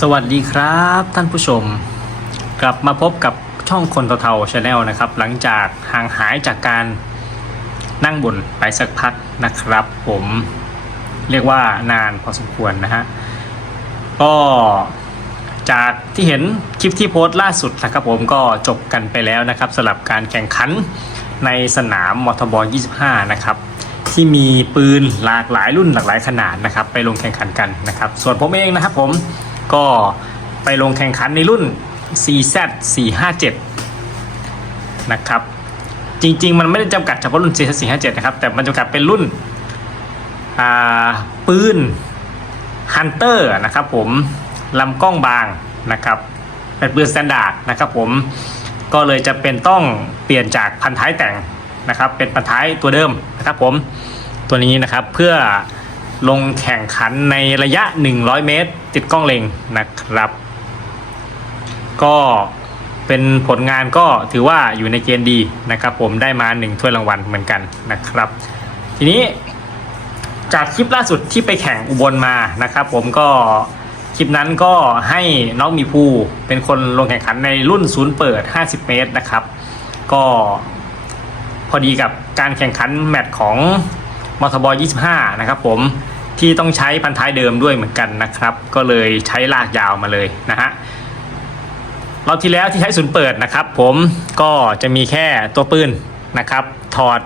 สวัสดีครับท่านผู้ชม กลับมาพบกับช่องคนเทาๆชาแนลนะครับ หลังจากห่างหายจากการนั่งบนไปสักพักนะครับ ผมเรียกว่านานพอสมควรนะฮะ ก็จากที่เห็นคลิปที่โพสต์ล่าสุดนะครับผมก็จบกันไปแล้วนะครับสำหรับการแข่งขันในสนามมอทบอ25 นะครับที่มีปืนหลากหลายรุ่นหลากหลายขนาดนะครับ ไปลงแข่งขันกันนะครับ ส่วนผมเองนะครับผม ก็ไปลงแข่งขันในรุ่น CZ 457 นะครับ จริง ๆ มันไม่ได้จำกัดเฉพาะรุ่น CZ 457 นะครับ แต่มันจำกัดเป็นรุ่นอ่าปืน Hunter นะครับผมลำกล้องบางนะครับเป็นปืนสแตนดาร์ดนะครับผมก็เลยจะเป็นต้องเปลี่ยนจากพันท้ายแต่งนะครับ เป็นพันท้ายตัวเดิมนะครับผมตัวนี้นะครับเพื่อ ลงแข่งขันในระยะ 100 เมตร ติดกล้องเล็งนะครับ ก็เป็นผลงานก็ถือว่าอยู่ในเกณฑ์ดีนะครับ ผมได้มา1ถ้วยรางวัลเหมือนกันนะครับ ทีนี้จากคลิปล่าสุดที่ไปแข่งอุบลมานะครับ ผมก็คลิปนั้นก็ให้น้องมีภูเป็นคนลงแข่งขันในรุ่นศูนย์เปิด 50 เมตรนะครับ ก็พอดีกับการแข่งขันแมตช์ของ มทบ25 นะครับผมที่ต้องใช้พันท้ายเดิมด้วยเหมือนกันนะครับ ก็เลยใช้ลากยาวมาเลยนะฮะรอบที่แล้วที่ใช้ศูนย์เปิดนะครับ ผมก็จะมีแค่ตัวปืนนะครับ ถอด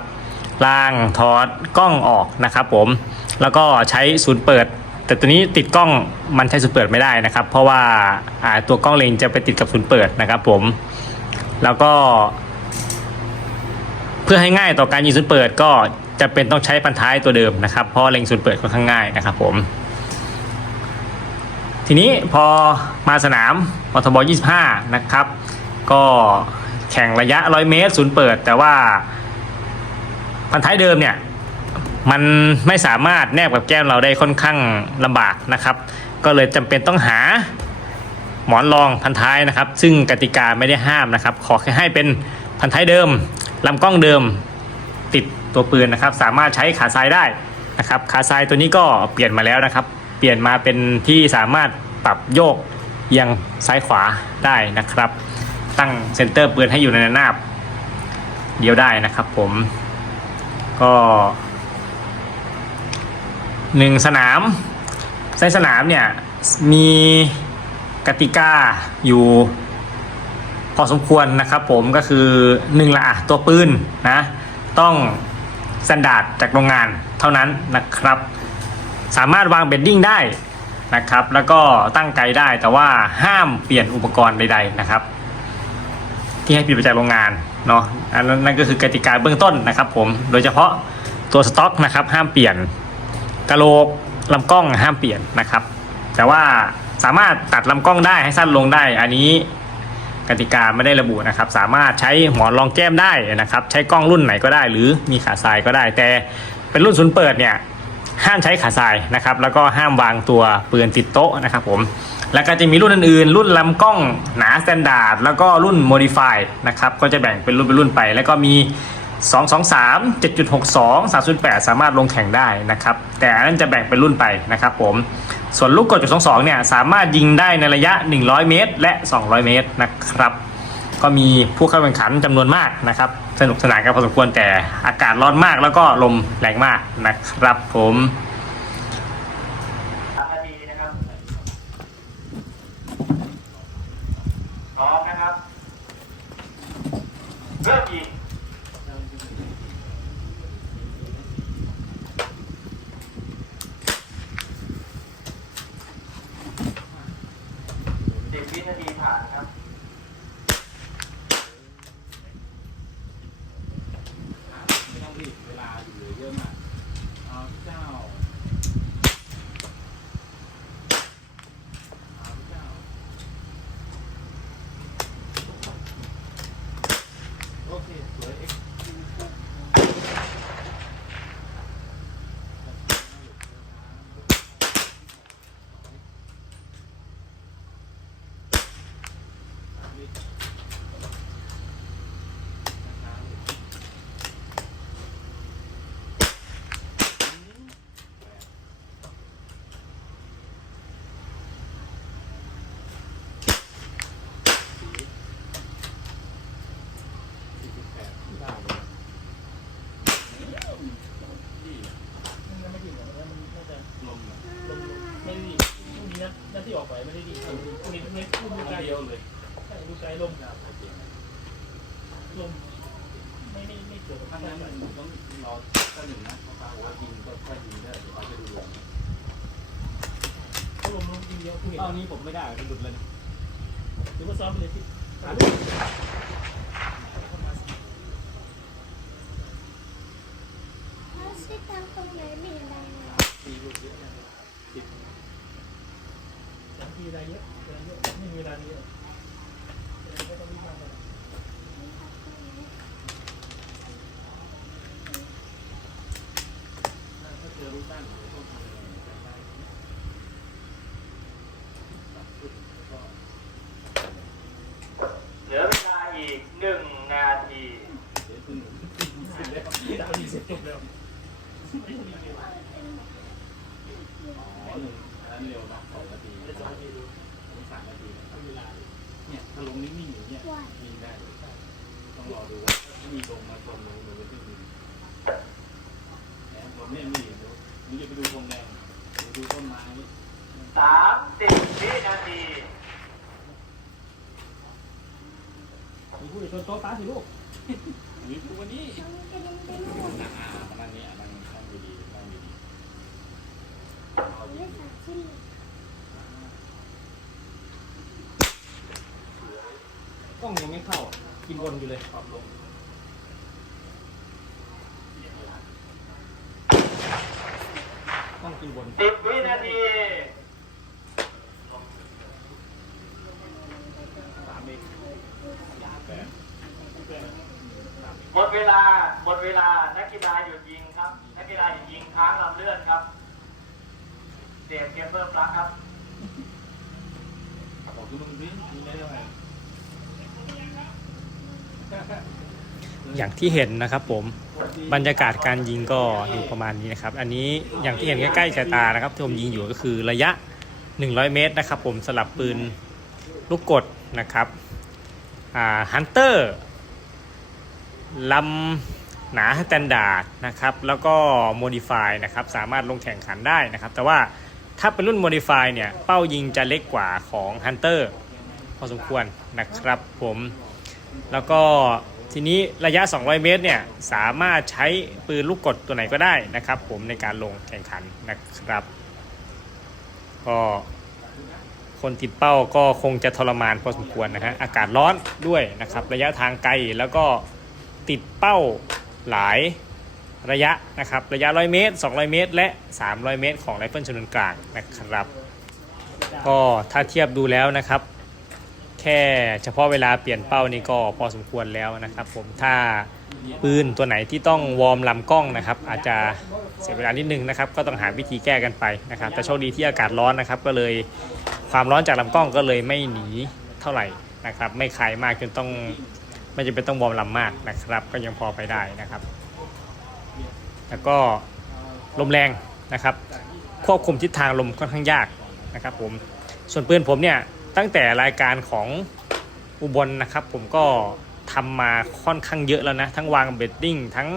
รางถอดกล้องออกนะครับ ผมแล้วก็ใช้ศูนย์เปิด แต่ตัวนี้ติดกล้องมันใช้ศูนย์เปิดไม่ได้นะครับ เพราะว่าาตัวกล้องเลนจะไปติดกับศูนย์เปิดนะครับ ผมแล้วก็ เพื่อให้ง่ายต่อการยิงศูนย์เปิดก็ จะเป็นต้องใช้พันท้ายตัวเดิมนะครับ เพราะเล็งศูนย์เปิดค่อนข้างง่ายนะครับผม ทีนี้พอมาสนามมทบ25 นะครับ ก็แข่งระยะ 100 เมตรศูนย์เปิด แต่ว่าพันท้ายเดิมเนี่ยมันไม่สามารถแนบกับแก้มเราได้ค่อนข้างลำบากนะครับ ก็เลยจำเป็นต้องหาหมอนรองพันท้ายนะครับ ซึ่งกติกาไม่ได้ห้ามนะครับ ขอแค่ให้เป็นพันท้ายเดิมลำกล้องเดิม ติด ตัวปืนนะครับสามารถใช้ขาซ้ายได้นะครับขาซ้ายตัวนี้ก็เปลี่ยนมาแล้วนะครับ เปลี่ยนมาเป็นที่สามารถปรับโยกเอียงซ้ายขวาได้นะครับ ตั้งเซนเตอร์ปืนให้อยู่ในระนาบเดียวได้นะครับผมก็หนึ่งสนามในสนามเนี่ยมีกติกาอยู่พอสมควรนะครับผมก็คือหนึ่งละตัวปืนนะต้อง สแตนดาร์ดจากโรงงานเท่านั้นนะครับ สามารถวางเบดดิ้งได้นะครับ แล้วก็ตั้งไกลได้แต่ว่าห้ามเปลี่ยนอุปกรณ์ใด ๆนะครับ ที่ให้ผลิตมาจากโรงงานเนาะอันนั้นนั่นก็คือกติกาเบื้องต้นนะครับ ผมโดยเฉพาะตัวสต็อกนะครับ ห้ามเปลี่ยนกะโหลกลำกล้องห้ามเปลี่ยนนะครับ แต่ว่าสามารถตัดลำกล้องได้ให้สั้นลงได้ อันนี้ กติกาไม่ได้ระบุนะครับ สามารถใช้หมอนรองแก้มได้นะครับ ใช้กล้องรุ่นไหนก็ได้ หรือมีขาทรายก็ได้ แต่เป็นรุ่นศูนย์เปิดเนี่ยห้ามใช้ขาทรายนะครับ แล้วก็ห้ามวางตัวปืนติดโต๊ะนะครับผมแล้วก็จะมีรุ่นอื่นๆ รุ่นลำกล้องหนาสแตนดาร์ดแล้วก็รุ่นโมดิฟายนะครับก็จะแบ่งเป็นรุ่นเป็นรุ่นไป แล้วก็มี 223 7.62 308 สามารถลงแข่งได้นะครับ แต่อันนั้นจะแบ่งเป็นรุ่นไปนะครับผม ส่วนลูกกดจุด22เนี่ยสามารถยิงได้ในระยะ 100 เมตร และ 200 เมตรนะครับ ก็มีผู้เข้าแข่งขันจำนวนมากนะครับ สนุกสนานกันพอสมควรแต่อากาศร้อนมากแล้วก็ลมแรงมากนะครับผมสามนะครับพร้อมนะครับเริ่มยิงสิบวินาทีผ่านครับ ไม่ต้องรีบเวลาอยู่เหลือเยอะมากเอาเจ้าเอาเจ้า โอเค สวยเอ็กซ์ ใจ ลมครับลมไม่ไม่ไม่เกิดถ้างั้นมันต้องรอสักหนึ่งนะเพราะว่ายิงก็ค่อยยิงได้เดี๋ยวเขาจะดูลงถ้าลมลมจริงเดียวคือเห็นอ้านี้ผมไม่ได้มันหลุดเลยหรือว่าซ้อมไปเลยที่ถ้าชิดทางตรงไหนม่เห็นดังเลยตีลูกเยอะนะสิบสามทีเวลาเยอะเวลาเยอะไม่มีอะไม่ต้องรีบมากเยอลู เหลือเวลาอีกหนึ่งนาทีเดี๋ยวขึ้นเสร็จแล้วดาวดีเสร็จจบแล้วอ๋อหนึ่งอันนั้นเร็วนะสองนาทีจะสองทีดูอันนี้สามนาทีเวลา เนี่ยถ้าลงนิ่งๆอย่างเงี้ยยิงได้เลยต้องรอดูว่าถ้ามีลงมาชนลงหรือว่าที่ยิงแหมผมเนี่ยมีเดี๋ยวมึงจะไปดูธงแดงไปดูต้นไม้สามสิบวินาทีมีผู้ชนโต๊ะฟ้าสิลูกมีผู้วันนี้ช่องกระเด็นไปหมดอ่ามานั่งนี้อะนั่งนั่งดีๆนั่งดีๆเอาไม่ดี สามชิ้น กล้องยังไม่เข้า กินบนอยู่เลยปรับลงกล้องกินบนสิบวินาทีสามเองแปดหมดเวลา หมดเวลา นักกีฬาหยุดยิงครับ นักกีฬาหยุดยิงค้างลำเลือดครับ เสียบเกมเบอร์ปลั๊กครับบอกคือมึงวิ่งยิงได้ไหม อย่างที่เห็นนะครับผมบรรยากาศการยิงก็อยู่ประมาณนี้นะครับ อันนี้อย่างที่เห็นใกล้ๆสายตานะครับที่ผมยิงอยู่ก็คือระยะ 100 เมตรนะครับ ผมสลับปืนลูกกดนะครับฮันเตอร์ลำหนาสแตนดาร์ดนะครับ แล้วก็โมดิฟายนะครับ สามารถลงแข่งขันได้นะครับ แต่ว่าถ้าเป็นรุ่นโมดิฟายเนี่ย เป้ายิงจะเล็กกว่าของฮันเตอร์พอสมควรนะครับผม แล้วก็ทีนี้ระยะ 200 เมตรเนี่ยสามารถใช้ปืนลูกกดตัวไหนก็ได้นะครับ ผมในการลงแข่งขันนะครับก็คนติดเป้าก็คงจะทรมานพอสมควรนะฮะอากาศร้อนด้วยนะครับ ระยะทางไกลแล้วก็ติดเป้าหลายระยะนะครับระยะ 100 เมตร 200 เมตร และ 300 เมตร ของไรเฟิลชนวนกลางนะครับ ก็ถ้าเทียบดูแล้วนะครับ แค่เฉพาะเวลาเปลี่ยนเป้านี่ก็พอสมควรแล้วนะครับ ผมถ้าปืนตัวไหนที่ต้องวอร์มลำกล้องนะครับ อาจจะเสียเวลานิดนึงนะครับ ก็ต้องหาวิธีแก้กันไปนะครับ แต่โชคดีที่อากาศร้อนนะครับ ก็เลยความร้อนจากลำกล้องก็เลยไม่หนีเท่าไหร่นะครับ ไม่คายมากจนต้องไม่จำเป็นต้องวอร์มลำมากนะครับ ก็ยังพอไปได้นะครับ แล้วก็ลมแรงนะครับ ควบคุมทิศทางลมค่อนข้างยากนะครับ ผมส่วนปืนผมเนี่ย ตั้งแต่รายการของอุบลนะครับ ผมก็ทำมาค่อนข้างเยอะแล้วนะ ทั้งวางเบดดิ้งทั้ง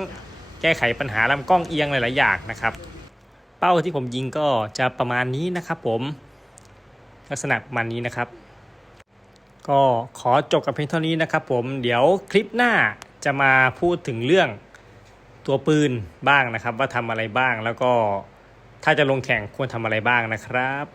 แก้ไขปัญหาลำกล้องเอียงหลายๆอย่างนะครับ เป้าที่ผมยิงก็จะประมาณนี้นะครับผมลักษณะประมาณนี้นะครับ ก็ขอจบกับเพียงเท่านี้นะครับผมเดี๋ยวคลิปหน้าจะมาพูดถึงเรื่องตัวปืนบ้างนะครับ ว่าทำอะไรบ้างแล้วก็ถ้าจะลงแข่งควรทำอะไรบ้างนะครับ